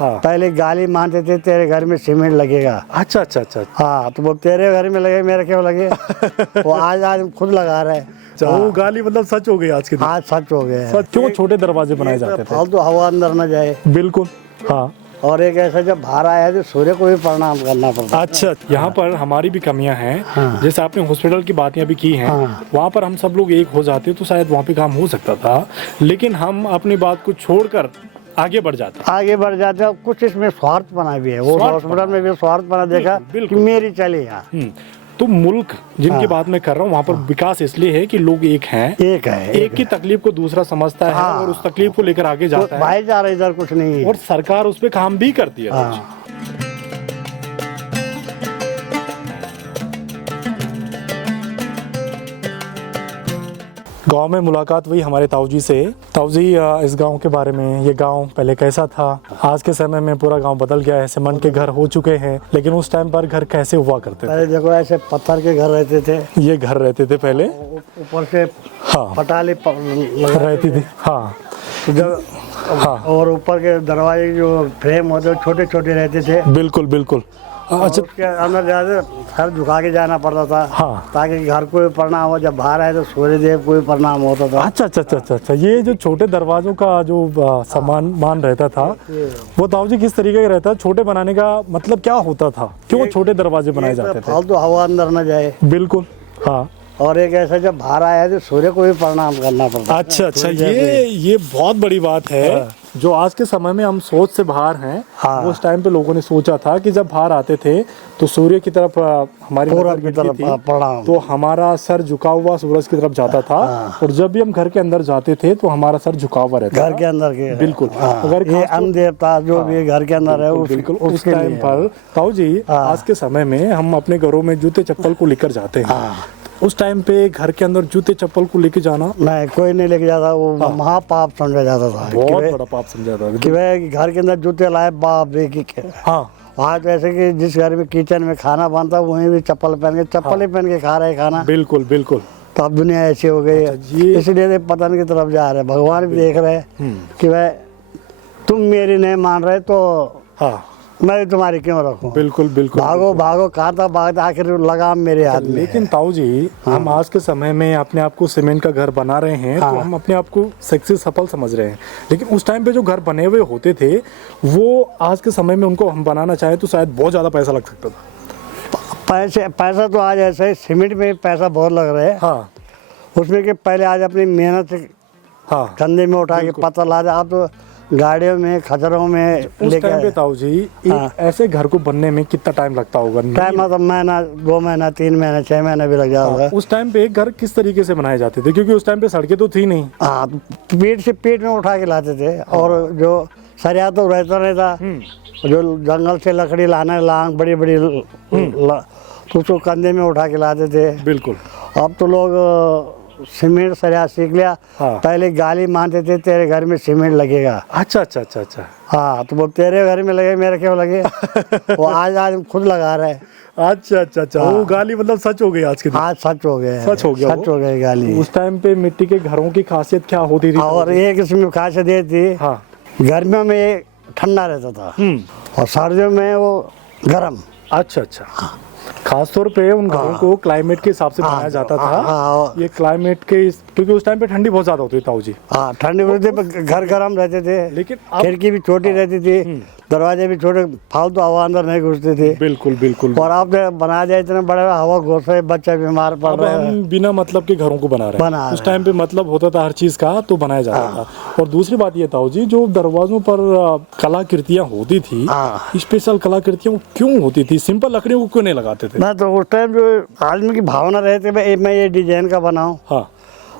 हाँ। पहले गाली मानते थे तेरे घर में सीमेंट लगेगा। अच्छा अच्छा अच्छा। हाँ, तो वो तेरे घर में लगे मेरे क्यों लगे। वो आज खुद लगा रहे। अच्छा, वो गाली मतलब सच हो गई आज के दिन। आज सच हो गए। सच। क्यों छोटे दरवाजे बनाए जाते थे? फालतू हवा अंदर न जाए। बिल्कुल। हाँ। और एक ऐसा जब बाहर आया तो सूर्य को भी प्रणाम करना पड़ता। अच्छा, यहाँ पर हमारी भी कमियां हैं। हाँ। जैसे आपने हॉस्पिटल की बातें अभी की हैं, हाँ। वहाँ पर हम सब लोग एक हो जाते तो शायद वहाँ पे काम हो सकता था, लेकिन हम अपनी बात को छोड़कर आगे बढ़ जाते। आगे बढ़ जाते हैं। कुछ इसमें स्वार्थ बना भी है। वो हॉस्पिटल में भी स्वार्थ बना देखा कि मेरी चली यहाँ। तो मुल्क जिनकी बात मैं कर रहा हूँ वहाँ पर विकास इसलिए है कि लोग एक हैं, एक की तकलीफ को दूसरा समझता है और उस तकलीफ को लेकर आगे जाता है। भाईचारा इधर कुछ नहीं है। और सरकार उस पर काम भी करती है। गांव में मुलाकात हुई हमारे ताऊ जी से। ताऊ जी, इस गांव के बारे में, ये गांव पहले कैसा था? आज के समय में पूरा गांव बदल गया है, सीमेंट के घर हो चुके हैं, लेकिन उस टाइम पर घर कैसे हुआ करते थे? पहले देखो ऐसे पत्थर के घर रहते थे। ये घर रहते थे पहले, ऊपर से हाँ पटाली रहती थी। हाँ। जब हाँ। और ऊपर के दरवाजे जो फ्रेम होते छोटे छोटे रहते थे। बिल्कुल बिल्कुल। अच्छा, उसके अंदर जाते सर झुका के जाना पड़ता था। हाँ। ताकि घर को भी प्रणाम हो, जब बाहर आए तो सूर्य देव को भी प्रणाम होता था। अच्छा अच्छा अच्छा अच्छा। ये जो छोटे दरवाजों का जो सामान मान रहता था, वो ताऊ जी किस तरीके का रहता? छोटे बनाने का मतलब क्या होता था? क्यों छोटे दरवाजे बनाए जाते थे? फालतू हवा अंदर न जाए। बिल्कुल। हाँ। और एक ऐसा जब बाहर आया तो सूर्य को भी प्रणाम करना पड़ता। अच्छा अच्छा, ये बहुत बड़ी बात है। जो आज के समय में हम सोच से बाहर हैं। हाँ। उस टाइम पे लोगों ने सोचा था कि जब बाहर आते थे तो सूर्य की तरफ हमारी पूरब की तरफ प्रणाम, तो हमारा सर झुका हुआ सूरज की तरफ जाता था। और जब भी हम घर के अंदर जाते थे तो हमारा सर झुका हुआ रहता था घर के अंदर के। बिल्कुल। अगर ये अन्न देवता जो भी घर के अंदर है बिल्कुल उस टाइम पर ताऊ जी, आज के समय में हम अपने घरों में जूते चप्पल को लेकर जाते हैं। उस टाइम पे घर के अंदर जूते चप्पल को लेके जाना नहीं, कोई नहीं लेके जाता। वो महापाप समझा जाता था। बहुत बड़ा पाप समझा जाता था कि भाई घर के अंदर जूते लाए बाप रे की। हाँ। आज ऐसे कि जिस घर में किचन में खाना बनता वहीं भी चप्पल पहन के पहन के खा रहे खाना। बिल्कुल बिल्कुल। तो अब दुनिया ऐसी हो गई है। इसलिए पतन की तरफ जा रहे हैं। भगवान भी देख रहे हैं कि भाई तुम मेरी नहीं मान रहे तो हाँ मैं तुम्हारी क्यों रखूं। बिल्कुल बिल्कुल। भागो भागो कहाँ भागता, आखिर लगाम मेरे हाथ में। लेकिन ताऊ जी, हम आज के समय में अपने आप को सीमेंट का घर बना रहे हैं। तो हम अपने आप को सक्सेस सफल समझ रहे हैं, लेकिन उस टाइम पे जो घर बने हुए होते थे वो आज के समय में उनको हम बनाना चाहे तो शायद बहुत ज्यादा पैसा लग सकता था। पैसा तो आज ऐसा है, सीमेंट में पैसा बहुत लग रहा है। हाँ। उसमें कि पहले आज अपनी मेहनत से कंधे में उठा के पत्थर ला दे। आप तो गाड़ियों में खचरों में उस टाइम पे ताऊ जी, ऐसे घर को बनने में कितना टाइम लगता होगा? टाइम मतलब महीना, 2 महीना, 3 महीना, 6 महीने भी लग जाता है। उस टाइम पे घर किस तरीके से बनाए जाते थे? क्योंकि उस टाइम पे सड़कें तो थी नहीं। हाँ, पीठ से पीठ में उठा के लाते थे। और जो सरिया तो रहता नहीं था, जो जंगल से लकड़ी लाना, लांग बड़ी बड़ी तो उसको कंधे में उठा के लाते थे। बिल्कुल। अब तो लोग सीमेंट सरिया सीख लिया। पहले गाली मानते थे तेरे घर में सीमेंट लगेगा। अच्छा अच्छा अच्छा अच्छा। हाँ, तो वो तेरे घर में लगे मेरे क्यों लगे। वो आज खुद लगा रहे। अच्छा अच्छा अच्छा। वो गाली मतलब सच हो गई आज के दिन? आज सच हो गया। सच हो गया। सच हो गई गाली। उस टाइम पे मिट्टी के घरों की खासियत क्या होती थी? और एक इसमें खासियत ये थी, गर्मियों में ये ठंडा रहता था और सर्दियों में वो गर्म। अच्छा अच्छा। खास तौर पे उन घरों को क्लाइमेट के हिसाब से बनाया जाता था। ये क्लाइमेट के, क्योंकि उस टाइम पे ठंडी बहुत ज्यादा होती थी ताऊ जी। हाँ, ठंडी होती थी, घर गर्म रहते थे। लेकिन खिड़की भी छोटी रहती थी, दरवाजे भी छोटे, फालतू हवा अंदर नहीं घुसती थी। बिल्कुल बिल्कुल। और आपने बनाया जाए इतने बड़े हवा घुस रहे, बच्चे बीमार पड़ रहे हैं। हम बिना मतलब के घरों को बना रहे हैं। उस टाइम पे मतलब होता था हर चीज का, तो बनाया जाता था। और दूसरी बात ये ताऊ जी, जो दरवाजों पर कलाकृतियां होती थी, स्पेशल कलाकृतियां क्यों होती थी? सिंपल लकड़ियों को क्यों नहीं लगाते थे? मैं तो उस टाइम जो आदमी की भावना रहती है, मैं ये डिजाइन का बनाऊं। हाँ।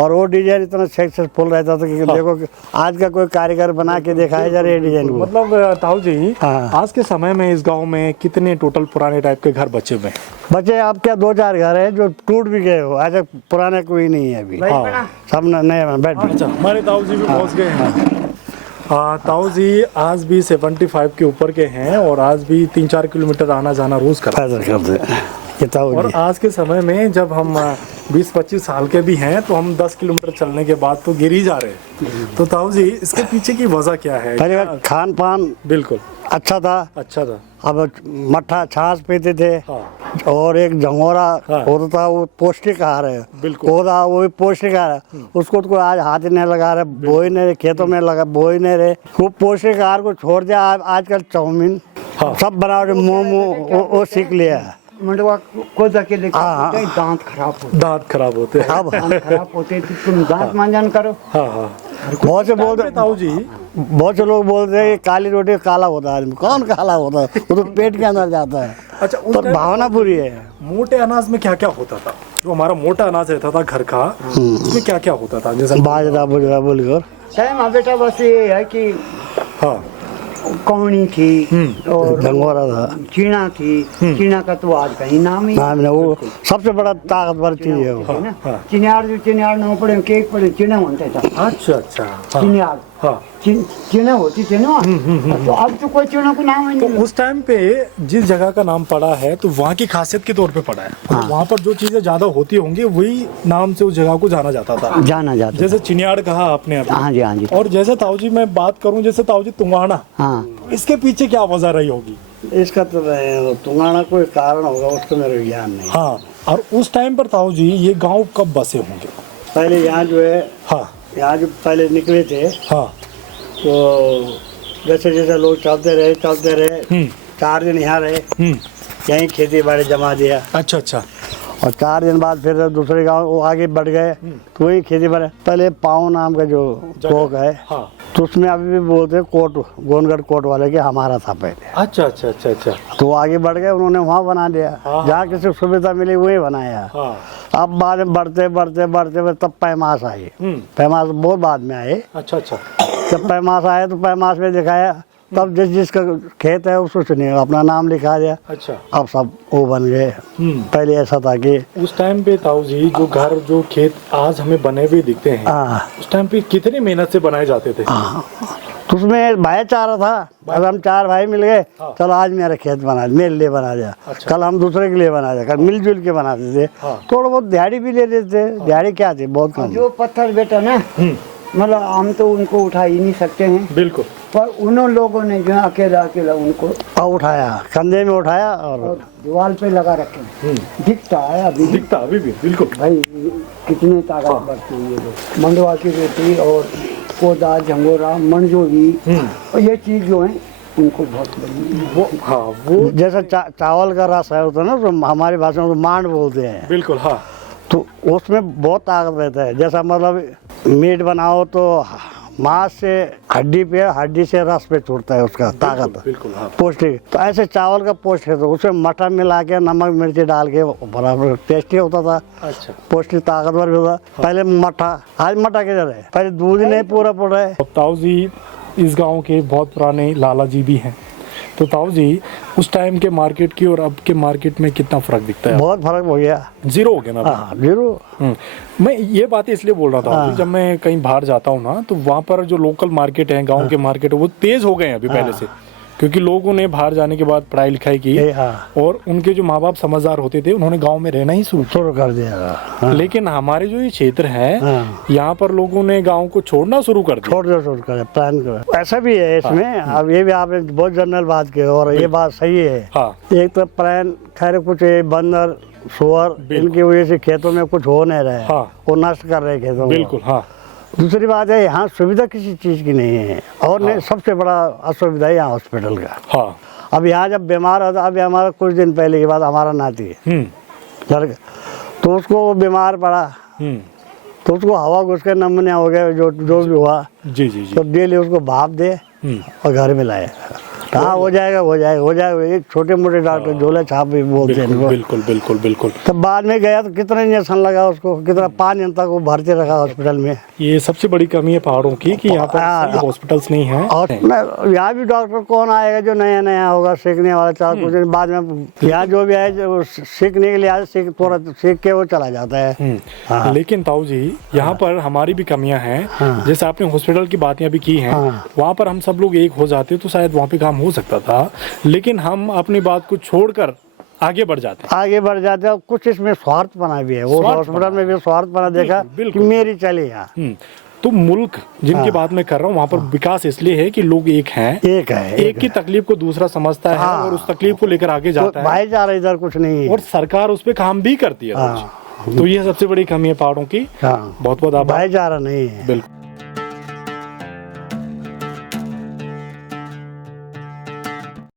और वो डिजाइन इतना सक्सेसफुल रहता था कि देखो आज का कोई कारीगर बना के दिखाया जा रहा है डिजाइन को। मतलब ताऊ जी, आज के समय में इस गांव में कितने टोटल पुराने टाइप के घर बचे हुए हैं? बचे आप क्या 2-4 घर है जो टूट भी गए हो। आज पुराने कोई नहीं है अभी। सब नए बैठ। अच्छा, हमारे ताऊ जी भी पहुंच गए हैं। ताऊ जी आज भी 75 के ऊपर के हैं और आज भी 3-4 किलोमीटर आना जाना रोज करते हैं। और आज के समय में जब हम 20-25 साल के भी हैं तो हम 10 किलोमीटर चलने के बाद तो गिर ही जा रहे हैं। तो ताऊ जी, इसके पीछे की वजह क्या है? पहले खान पान बिल्कुल अच्छा था। अच्छा था। अब मट्ठा छाछ पीते थे। हाँ और एक झंगोरा हाँ। होता था, वो पौष्टिक आहार है। बिल्कुल। पौधा वो भी पौष्टिक आहार है। उसको तो कोई आज हाथ ही नहीं लगा रहे, बो ही नहीं रहे, खेतों में लगा बो ही नहीं रहे। वो पौष्टिक आहार को छोड़ दिया। आजकल चाउमीन हाँ। सब बनाओ, मोमो वो सीख लिया है। मंडवा को जाके लेकर हाँ। बोलते हैं, दांत खराब होते दांत खराब होते हैं। अब दांत खराब होते तो तुम दांत मांजन करो। हाँ हाँ। बहुत से बोलते, ताऊ जी बहुत से लोग बोलते हैं कि काली रोटी काला होता है। आदमी कौन काला होता है? वो तो पेट के अंदर जाता है। अच्छा, उस तो टाइम भावना बुरी है। मोटे अनाज में क्या क्या होता था? जो हमारा मोटा अनाज रहता था घर का, उसमें क्या क्या होता था? जैसे बाजरा बुजरा बोलकर टाइम बेटा बस ये है कि हाँ कौनी थी और झंगोरा था। चीना थी। चीना का तो आज कहीं नाम ही नाम नहीं, वो सबसे बड़ा ताकतवर चीज है वो। है ना। हाँ। चिनियार जो चिनियार न पड़े केक पड़े चिना बनता था। अच्छा अच्छा। हाँ चिनियार हाँ। चिना होती थी ना। तो अब तो कोई चिना को नाम ही तो नहीं। उस टाइम पे जिस जगह का नाम पड़ा है तो वहाँ की खासियत के तौर पे पड़ा है। तो वहाँ पर जो चीजें ज्यादा होती होंगी वही नाम से उस जगह को जाना जाता था। जाना जाता जैसे चिनियाड़ कहा आपने अभी। हाँ जी हाँ जी। और जैसे ताऊ जी मैं बात करूं, जैसे ताऊ जी तुंगाना, हाँ इसके पीछे क्या वजह रही होगी? इसका तो तुम्हारा कोई कारण होगा, उसका मेरे ज्ञान नहीं। हाँ। और उस टाइम पर ताऊ जी ये गांव कब बसे होंगे? पहले यहाँ जो है, हाँ यहाँ जो पहले निकले थे, हाँ। तो जैसे जैसे लोग चलते रहे 4 दिन यहाँ रहे, यहीं खेती बाड़ी जमा दिया। अच्छा अच्छा। और 4 दिन बाद फिर दूसरे गांव वो आगे बढ़ गए, तो वही खेती बाड़ी। पहले पाँव नाम का जो कोक है, हाँ। तो उसमें अभी भी बोलते हैं कोट, गोनगढ़ कोट वाले के हमारा था पहले। अच्छा अच्छा अच्छा अच्छा। तो वो आगे बढ़ गए, उन्होंने वहाँ बना लिया। हाँ। जहाँ किसी को सुविधा मिली वही बनाया। हाँ। अब बाद में बढ़ते बढ़ते बढ़ते बढ़ते तब पैमास आई। पैमास बहुत बाद में आए। अच्छा अच्छा। जब पैमास आए तो पैमास में दिखाया, तब जिसका खेत है उसको चुनिए, अपना नाम लिखा दिया। अच्छा। अब सब वो बन गए। पहले ऐसा था कि उस टाइम पे ताऊ जी जो घर जो खेत आज हमें बने हुए दिखते हैं, हाँ उस टाइम पे कितनी मेहनत से बनाए जाते थे? तो उसमें भाईचारा था। अब हम 4 भाई मिल गए, हाँ। चलो आज मेरा खेत बना, मेरे लिए बना दिया। अच्छा। कल हम दूसरे के लिए बना दिया। कल मिलजुल के बनाते थे। हाँ। थोड़ा बहुत दिहाड़ी भी ले लेते थे। दिहाड़ी क्या थी, बहुत कम। जो पत्थर बेटा ना, मतलब हम तो उनको उठा ही नहीं सकते हैं, बिल्कुल। पर उन लोगों ने जो अकेला अकेला उनको और उठाया, कंधे में उठाया और दीवार पे लगा रखे। दिखता है अभी भी। दिखता अभी भी, बिल्कुल। भाई कितने ताकत बढ़ती है ये लोग। मंडवा की रोटी और कोदा झंगोरा मंजोरी, और ये चीज जो है उनको बहुत बड़ी। वो हाँ वो जैसा चावल का रस है होता है ना, तो हमारी भाषा में तो मांड बोलते हैं। बिल्कुल। हाँ तो उसमें बहुत ताकत रहता है। जैसा मतलब मीट बनाओ तो मांस से हड्डी पे, हड्डी से रस पे छूटता है उसका ताकत। बिल्कुल। हाँ पौष्टिक। तो ऐसे चावल का पौष्टिक है, तो उसमें मटर मिला के नमक मिर्ची डाल के बराबर टेस्टी होता था। अच्छा। पौष्टिक ताकतवर भी होता। पहले मठा, आज मठा किधर है? पहले दूध ही नहीं पूरा पड़ रहा है। अब ताऊ जी इस गांव के बहुत पुराने लाला जी भी हैं, तो ताऊ जी उस टाइम के मार्केट की और अब के मार्केट में कितना फर्क दिखता है? बहुत फर्क हो गया। जीरो हो गया ना? हाँ जीरो। मैं ये बात इसलिए बोल रहा था कि जब मैं कहीं बाहर जाता हूँ ना, तो वहाँ पर जो लोकल मार्केट है, गांव के मार्केट है, वो तेज हो गए हैं अभी पहले से, क्योंकि लोगों ने बाहर जाने के बाद पढ़ाई लिखाई की और उनके जो माँ बाप समझदार होते थे उन्होंने गांव में रहना ही शुरू कर दिया। लेकिन हमारे जो ये क्षेत्र है, यहाँ पर लोगों ने गांव को छोड़ना शुरू कर दिया। छोड़ कर प्लान कर। ऐसा भी है इसमें। अब ये भी आपने बहुत जनरल बात की और ये बात सही है। एक तो प्लान खैर कुछ बंदर सुअर इनकी वजह से खेतों में कुछ हो नहीं रहा है, वो नष्ट कर रहे हैं खेतों में। बिल्कुल। हाँ। दूसरी बात है, यहाँ सुविधा किसी चीज की नहीं है, और नहीं सबसे बड़ा असुविधा है यहाँ हॉस्पिटल का। हाँ। अब यहाँ जब बीमार होता, अभी हमारा कुछ दिन पहले की बात, हमारा नाती है घर, तो उसको बीमार पड़ा, तो उसको हवा घुस के नमूनिया हो गया, जो भी हुआ। जी जी जी। तो डेली उसको भाप दे और घर में लाए। हाँ हो जाएगा हो जाएगा हो जाएगा, ये छोटे मोटे डॉक्टर झोले छाप भी बोलते हैं इनको। बिल्कुल बिल्कुल बिल्कुल। तब बाद में गया तो कितना इंजेक्शन लगा उसको, कितना 5 दिन तक वो भर्ती रखा हॉस्पिटल में। ये सबसे बड़ी कमी है पहाड़ों की कि यहाँ पर हॉस्पिटल्स नहीं है। और यहाँ भी डॉक्टर कौन आएगा जो नया नया होगा सीखने वाला, 4 कुछ दिन बाद में यहाँ जो भी आए जो सीखने के लिए आए, थोड़ा सीख के वो चला जाता है। लेकिन ताऊ जी यहाँ पर हमारी भी कमियां हैं। जैसे आपने हॉस्पिटल की बातें अभी की हैं, वहाँ पर हम सब लोग एक हो जाते तो शायद वहाँ पे काम हो सकता था, लेकिन हम अपनी बात को छोड़कर आगे बढ़ जाते हैं। कुछ इसमें स्वार्थ बना भी है। वो हॉस्पिटल में भी स्वार्थ बना देखा कि मेरी चली यहाँ। तो मुल्क जिनकी बात मैं कर रहा हूँ वहाँ पर विकास इसलिए है कि लोग एक हैं, एक है, एक की तकलीफ को दूसरा समझता है और उस तकलीफ को लेकर आगे जाता है, भाईचारा इधर कुछ नहीं है। और सरकार उस पर काम भी करती है। तो ये सबसे बड़ी कमी है पहाड़ों की। बहुत बहुत आभार। भाईचारा नहीं है। बिल्कुल।